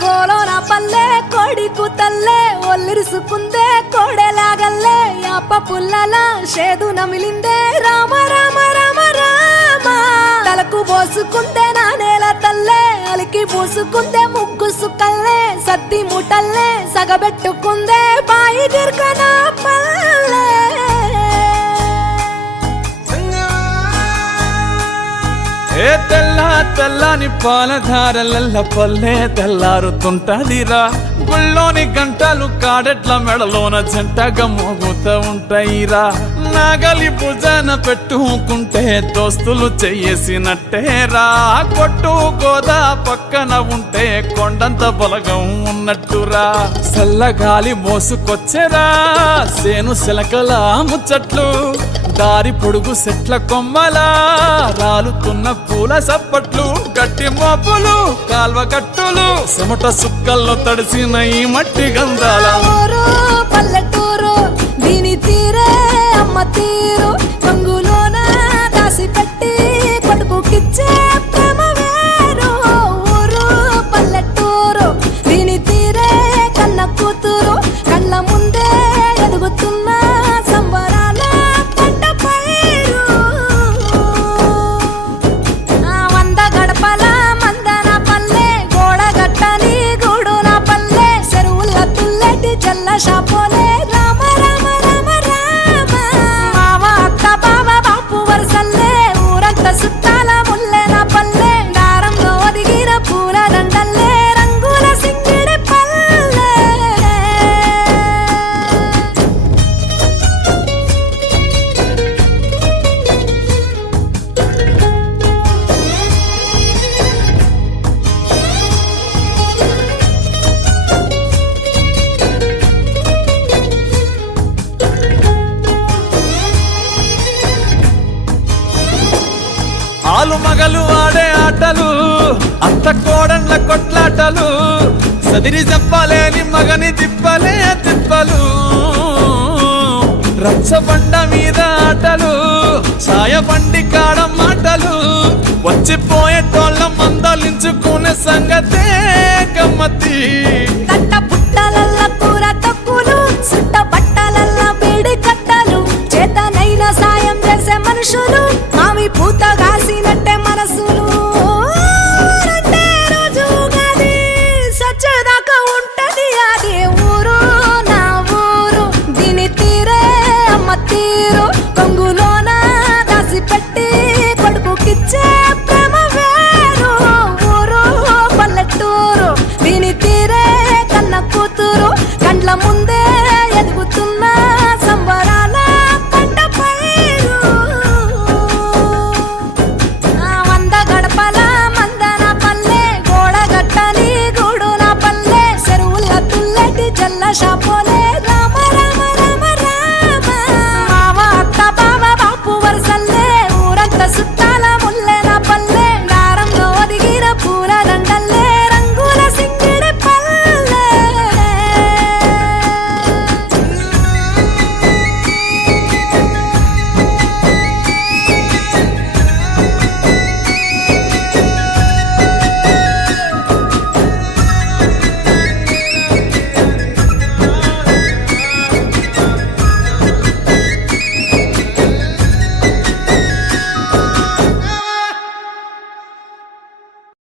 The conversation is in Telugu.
కోలోన పల్లె కోడి కూతల్లే ఒల్లిరుసుకుందే కోడెలాగల్లే యాప పుల్లల షేదు నమిలిందే రామ రామ రామ రామ తలకు పోసుకుందే నా నేల తల్లే అలికి పూసుకుందే ముగ్గు సుక్కల్లే సత్తి ముటల్లే సగబెట్టుకుందే బాయి దిర్కన పల్లె ఏ తెల్ల తెల్లని పాలధారలల్ల పల్లె తెల్లారుతుంటదిరా గుళ్ళోని గంటలు కాడెట్ల మెడలోన జంటగా మోగుతూ ఉంటాయిరా నాగలి భుజాన పెట్టుకుంటే దోస్తులు చెయ్యేసినట్టేరా కొట్టు గోదా పక్కన ఉంటే కొండంత బలగం ఉన్నట్టురా చల్లగాలి మోసుకొచ్చెరా సేను శిలకల ముచ్చట్లు దారి పొడుగు చెట్ల కొమ్మలా రాలుతున్న పూల సప్పట్లు గట్టి మోపులు కాల్వ కట్టులు చెమట సుక్కల్లో తడిసిన ఈ మట్టి గంధాల ఊరు పల్లెటూరు దీని తీరే అమ్మ తీరు రంగులోన దాసి పెట్టి కొడుకుకిచ్చే ప్రేమ వేరు ఊరు పల్లెటూరు దీని తీరే కన్న కూతురు కళ్ళ ముందే ఎదుగుతున్న సంబరాల పంట పైరు వంద గడపల మందన పల్లె గోడ గట్టని గూడున పల్లె చెరువుల తుల్లెటి జల్ల షాపోలే రామ రామ రామ రామ మామ అత్త బావ బాపు వరసల్లే ఊరంత సుట్టాల ముల్లెన పల్లె దారంలో ఒదిగిన పూల దండల్లే రంగుల సింగిడి పల్లె ఆలు మగలు ఆడే ఆటలు అత్త కోడళ్ళ కొట్లాటలు సదిరి చెప్పలేని మగని తిప్పలే తిప్పలు రచ్చబండ మీద ఆటలు ఛాయబండి కాడ మాటలు వచ్చిపోయేటోళ్ళ మందలించుకునే సంగతే గమ్మతి కట్ట పుట్టలల్ల కూర తక్కులు సుట్ట బట్టలల్ల బేడి కట్టలు చేతనైన సాయం చేసే మనుషులు మామి పూత